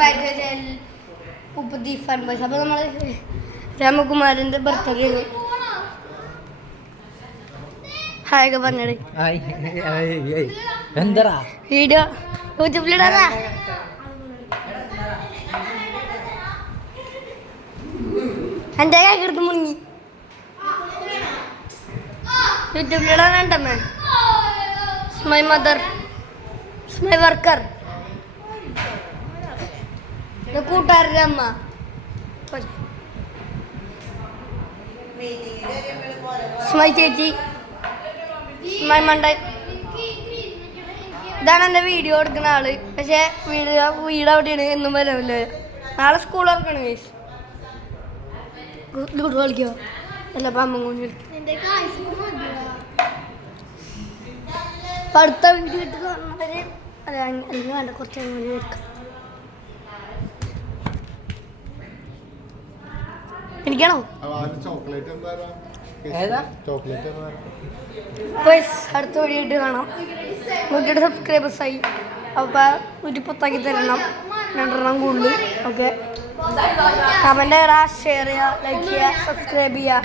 Back to channel ഉപ്പത്തി fun boys. അപ്പോൾ നമ്മൾ രാമകുമാരൻ്റെ ബർത്ത്ഡേ ആണ്. ഹായ് ഒക്കെ പറഞ്ഞത് എന്താ വീഡിയോ യൂട്യൂബിലിടാ. എൻ്റെ കൈക്കെടുത്ത് മുങ്ങി യൂട്യൂബിലിടാനുണ്ടമ്മേ. മൈ മദർ മൈ വർക്കർ കൂട്ടുകാരുടെ അമ്മ സ്മൈ ചേച്ചി സ്മൈ മണ്ട. ഇതാണ് എൻ്റെ വീഡിയോ എടുക്കുന്ന ആള്. പക്ഷേ വീട് അവിടെയാണ് എന്നും വരാമല്ലോ. നാളെ സ്കൂൾ തുറക്കണം ഗൈസ്. ഗുഡ് കളിക്കോ അല്ല അമ്മ കൊണ്ട് കളിക്കും. അടുത്ത വീഡിയോ ഇട്ട് കാണുന്നവര് അല്ലെങ്കിൽ വേണ്ട കുറച്ച് എടുക്കാം. എനിക്കാണോ അടുത്ത വീഡിയോ ഇട്ട് കാണാം. 100 സബ്സ്ക്രൈബേഴ്സായി. അപ്പോൾ 110 തരണം. 2 കൂടുതൽ. ഓക്കെ, കമൻറ്റ് ചെയ്യുക, ഷെയർ ചെയ്യുക, ലൈക്ക് ചെയ്യുക, സബ്സ്ക്രൈബ് ചെയ്യുക.